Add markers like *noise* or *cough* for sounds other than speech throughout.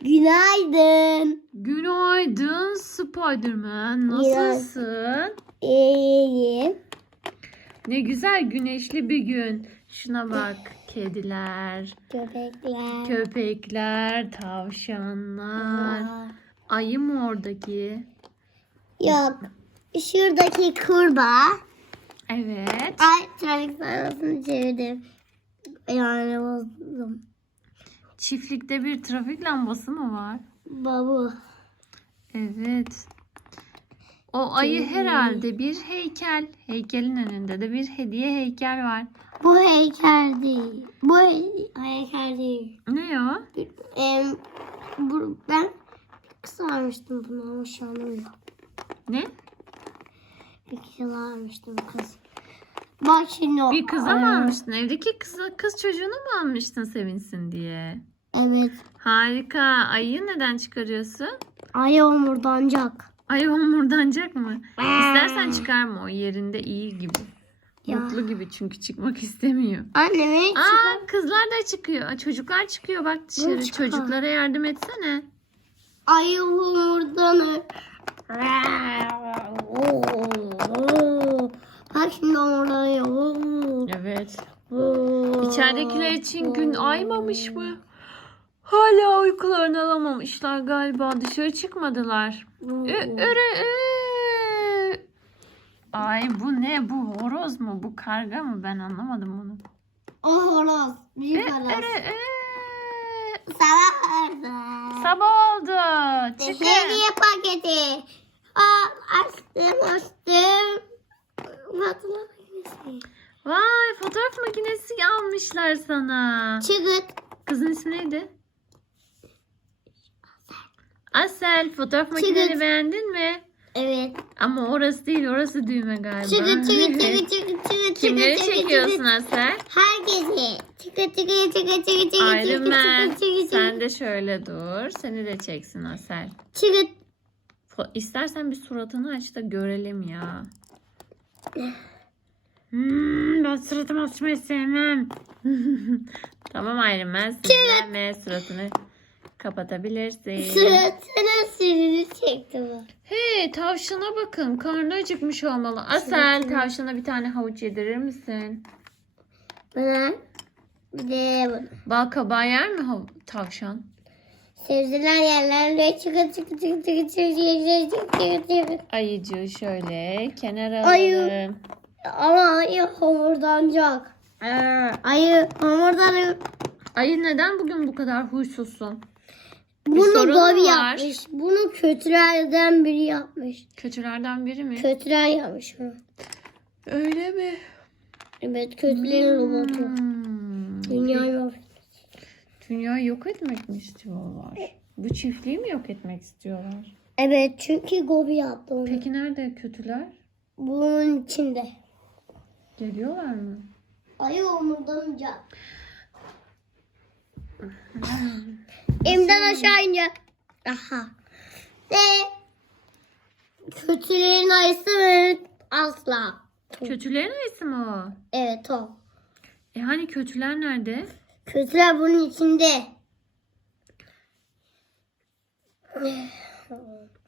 Günaydın. Günaydın Spiderman. Nasılsın? İyiyim. Ne güzel güneşli bir gün. Şuna bak. Kediler, Köpekler. köpekler, tavşanlar. Aa, Ayı mı oradaki? Yok. Şuradaki kurbağa. Evet. Ay trafik sarmasını çevirdim. Yani bozdum. Çiftlikte bir trafik lambası mı var? Babu. Evet. O ayı herhalde bir heykel. Heykelin önünde de bir hediye heykel var. Bu heykel değil. Bu he- heykel değil. Ne o? Bu, ben kısa almıştım bunu ama şu an. Ne? Bir kısa almıştım kız. Bak şimdi o. Bir kıza mı almıştın? Evdeki kız, kız çocuğunu mu almıştın sevinsin diye? Evet. Harika. Ayıyı neden çıkarıyorsun? Ay omurdancak. Ay homurdanacak mı? İstersen çıkarma o yerinde iyi gibi. Ya. Mutlu gibi çünkü çıkmak istemiyor. Anneme çıkar. Aa kızlar da çıkıyor. Çocuklar çıkıyor bak dışarı. çıkar. Çocuklara yardım etsene. Ay omurdanı. Bak şimdi omurdanıyor. Evet. İçeridekiler için gün aymamış mı? Hala uykularını alamamışlar galiba. Dışarı çıkmadılar. Ay bu ne? Bu horoz mu? Bu karga mı? Ben anlamadım bunu. O horoz. Büyük horoz. Sana verdi. Sabah oldu. Çıkın. Hediye paketi. Aa, açtım açtım. Makinesi. Vay fotoğraf makinesi almışlar sana. Çıgıt. Kızın ismi neydi? Asel fotoğraf makineni Çıgıt. beğendin mi? Evet. Ama orası değil orası düğme galiba. Çıgıt çıgıt çıgıt çıgıt çıgıt Kimleri çıgıt, çıgıt, çekiyorsun çıgıt. Asel? Herkesi. Çıgıt çıgıt çıgıt çıgıt çıgıt Iron çıgıt Man. çıgıt çıgıt Sen çıgıt. de şöyle dur. Seni de çeksin Asel. Çıgıt. Fo- İstersen bir suratını aç da görelim ya. *laughs* Hmm, ben suratımı açmayı sevmem. tamam Iron Man. Sinirlenme suratını kapatabilirsin. Suratına sirini çekti bu. Hey tavşana bakın. Karnı acıkmış olmalı. Asel tavşana bir tane havuç yedirir misin? Buna bir de bunu. Bal kabağı yer mi hav- tavşan? Sebzeler yerlerle çıkıt çıkıt çıkıt çıkıt çıkıt çıkıt çıkıt çıkıt çıkıt. Ayıcığı şöyle kenara Ayı. alalım. Ama ayı homurdanacak. Ee, Ayı homurdanıyor. Ayı neden bugün bu kadar huysuzsun? Bunu var? yapmış. Bunu kötülerden biri yapmış. Kötülerden biri mi? Kötüler yapmış bunu. Öyle mi? Evet kötülerin robotu. Hmm. Dünya yok. Dünyayı yok etmek mi istiyorlar? Bu çiftliği mi yok etmek istiyorlar? Evet çünkü Gobi yaptı onu. Peki nerede kötüler? Bunun içinde. Geliyorlar mı? Ayı homurdanacak. Elimden aşağı inecek. Aha. Ve kötülerin ayısı mı? Asla. Kötülerin ayısı mı o? Evet o. E hani kötüler nerede? Kötüler bunun içinde.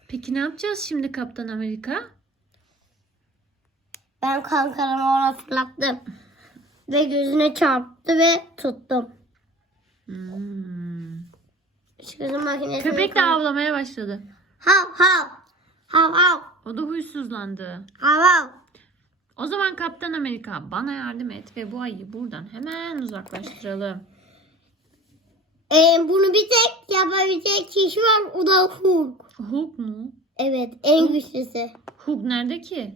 Peki ne yapacağız şimdi Kaptan Amerika? Ben kankaramı ona fırlattım. Ve gözüne çarptı ve tuttum. Hmm. Makinesini. Köpek de avlamaya başladı. Hav hav. Hav hav. O da huysuzlandı. Hav hav. O zaman Kaptan Amerika bana yardım et ve bu ayıyı buradan hemen uzaklaştıralım. Ee, bunu bir tek yapabilecek kişi var. O da Hulk. Hulk mu? Evet en güçlüsü. Hulk nerede ki?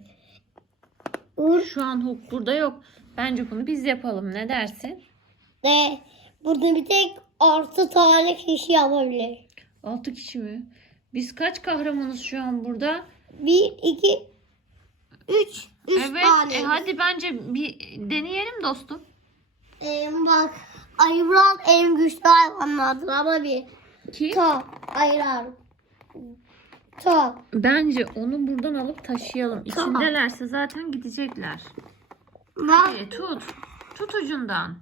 Hulk Şu an Hulk burada yok. Bence bunu biz yapalım. Ne dersin? de bunu bir tek altı tane kişi yapabilir. 6 kişi mi? Biz kaç kahramanız şu an burada? Bir, iki, üç. Üç evet. tane. e, hadi bence bir deneyelim dostum. Ee, bak ayılar en güçlü hayvanlardır ama bir Ki top ayılar. Top. bence onu buradan alıp taşıyalım. İçindelerse zaten gidecekler. Bak, Hadi tut. Tut ucundan.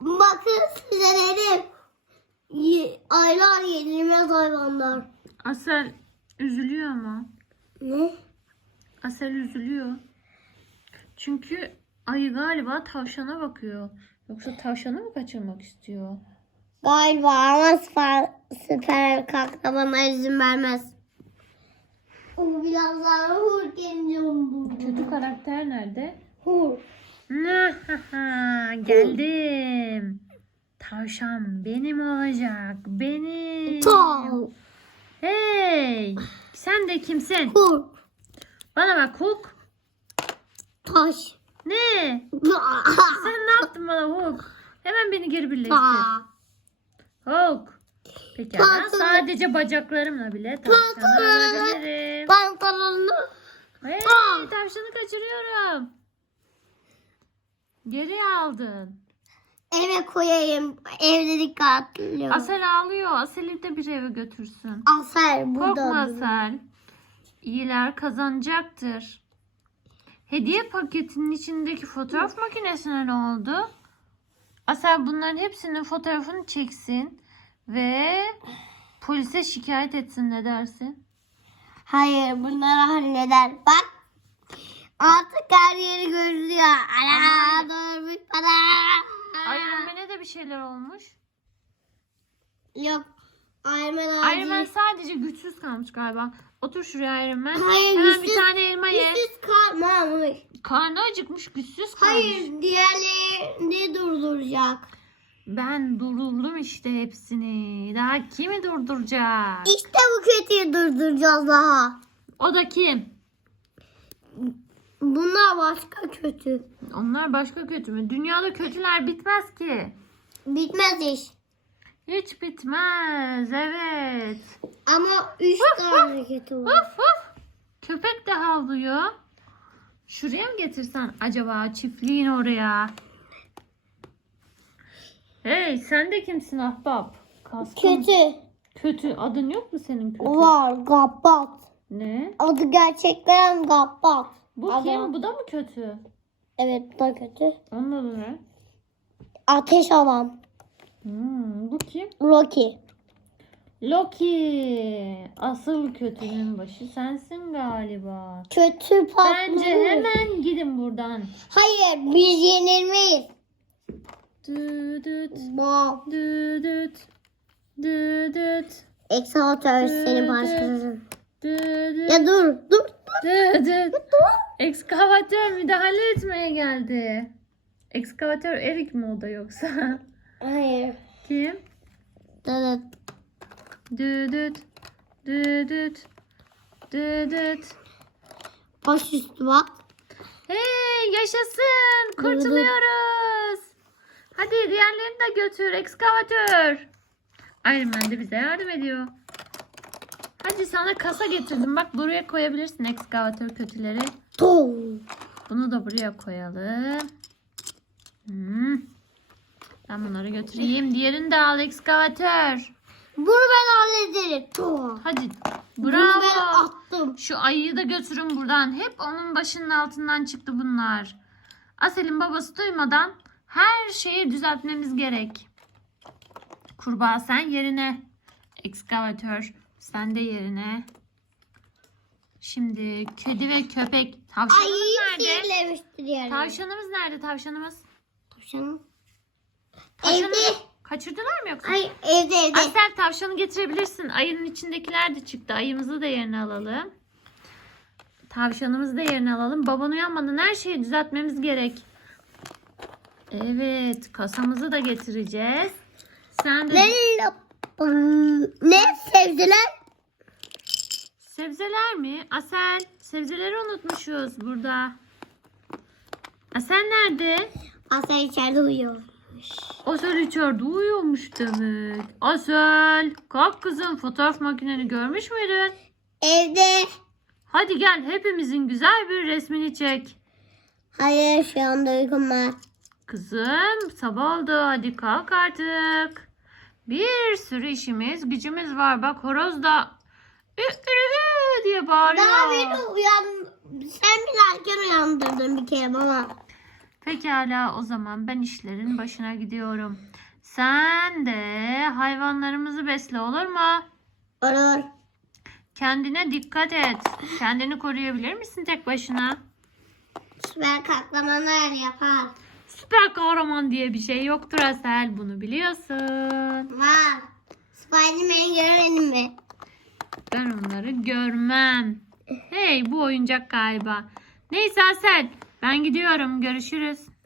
bakın size dedim. Ye- Aylar yenilmez hayvanlar. Asel üzülüyor mu? Ne? Asel üzülüyor. Çünkü ayı galiba tavşana bakıyor. Yoksa tavşanı mı kaçırmak istiyor? Galiba ama süper, süper kahramana izin vermez. O biraz daha hur gelince onu durdur. Kötü karakter nerede? Hur. Geldim. Tavşan benim olacak. Benim. Tav. Hey! Sen de kimsin? Hur. Bana bak Hulk. Taş. Ne? *laughs* Sen ne yaptın bana Hulk? Hemen beni geri birleştir. Hulk. Pekala Pantolon. sadece bacaklarımla bile tavşanı Pantolon. alabilirim. Pantolonunu. Hey, tavşanı kaçırıyorum. Geri aldın. Eve koyayım. Evde dikkatli. ol. Asel ağlıyor. Asel'i de bir eve götürsün. Afer burada. Korkma. Asel. İyiler kazanacaktır. Hediye paketinin içindeki fotoğraf makinesine ne oldu? Asel bunların hepsinin fotoğrafını çeksin ve polise şikayet etsin ne dersin? Hayır bunları halleder. Bak. Artık her yeri görülüyor. Ana dur bir para. Iron Man'e de bir şeyler olmuş. Yok. Ayman Iron Man sadece güçsüz kalmış galiba. Otur şuraya Iron Man. Hayır, Hemen bir güçsüz- tane elma ye. Güçsüz kalmamış. Karnı acıkmış güçsüz kalmış. Hayır diğerlerini durduracak. Ben durdurdum işte hepsini. Daha kimi durduracak? İşte bu kötüyü durduracağız daha. O da kim? Bunlar başka kötü. Onlar başka kötü mü? Dünyada kötüler bitmez ki. Bitmez iş. Hiç bitmez. Evet. Ama üç tane kötü var. Huf huf. Köpek de havlıyor. Şuraya mı getirsen acaba çiftliğin oraya? Hey sen de kimsin ahbap? Kaskın Kötü. kötü. Adın yok mu senin kötü? Var Gabbat. Ne? Adı gerçekten Gabbat. Bu Ama- kim? Bu da mı kötü? Evet bu da kötü. Onun adı ne? Ateş adam. Hmm, bu kim? Loki. Loki. Asıl kötünün başı sensin galiba. Kötü patlı. Bence hemen gidin buradan. Hayır biz yenilmeyiz. Düdüt, Bu. düdüt, düdüt, Eksaltör seni düdüt, Ya dur dur. düdüt. Ekskavatör müdahale etmeye geldi. Ekskavatör Erik mi o da yoksa? Hayır. Kim? Evet. Düdüt, düdüt, düdüt. Baş üstü bak. Hey yaşasın kurtuluyoruz. Hadi diğerlerini de götür ekskavatör. Iron Man de bize yardım ediyor. Hadi sana kasa getirdim. Bak buraya koyabilirsin ekskavatör kötüleri. Tom. Bunu da buraya koyalım. Hmm. Ben bunları götüreyim. Diğerini de al ekskavatör. Bunu ben hallederim. Tom. Hadi. Bunu ben Bravo. attım. Şu ayıyı da götürün buradan. Hep onun başının altından çıktı bunlar. Asel'in babası duymadan her şeyi düzeltmemiz gerek. Kurbağa sen yerine. Ekskavatör sen de yerine. Şimdi kedi ve köpek. Tavşanımız Ayıyı nerede? Tavşanımız nerede tavşanımız? Tavşanım. Tavşanı Evde. kaçırdılar mı yoksa? Ay evde evde. Asel tavşanı getirebilirsin. Ayının içindekiler de çıktı. Ayımızı da yerine alalım. Tavşanımızı da yerine alalım. Baban uyanmadan her şeyi düzeltmemiz gerek. Evet. Kasamızı da getireceğiz. Sen de Ne? Ne? Sevdiler. sebzeler mi? Asel sebzeleri unutmuşuz burada. Asel nerede? Asel içeride uyuyor. Asel içeride uyuyormuş demek. Asel kalk kızım fotoğraf makineni görmüş müydün? Evde. Hadi gel hepimizin güzel bir resmini çek. Hayır şu anda uykum var. Kızım sabah oldu hadi kalk artık. Bir sürü işimiz gücümüz var. Bak horoz da ü, diye bağırıyor. Daha beni uyan... Sen bile erken uyandırdın bir kere bana. Pekala o zaman ben işlerin başına gidiyorum. Sen de hayvanlarımızı besle olur mu? Olur. Kendine dikkat et. Kendini koruyabilir misin tek başına? Süper kahramanlar yapar. Süper kahraman diye bir şey yoktur Asel. Bunu biliyorsun. Var. Spiderman'i görelim mi? Ben onları görmem. Hey bu oyuncak galiba. Neyse Asel ben gidiyorum. Görüşürüz.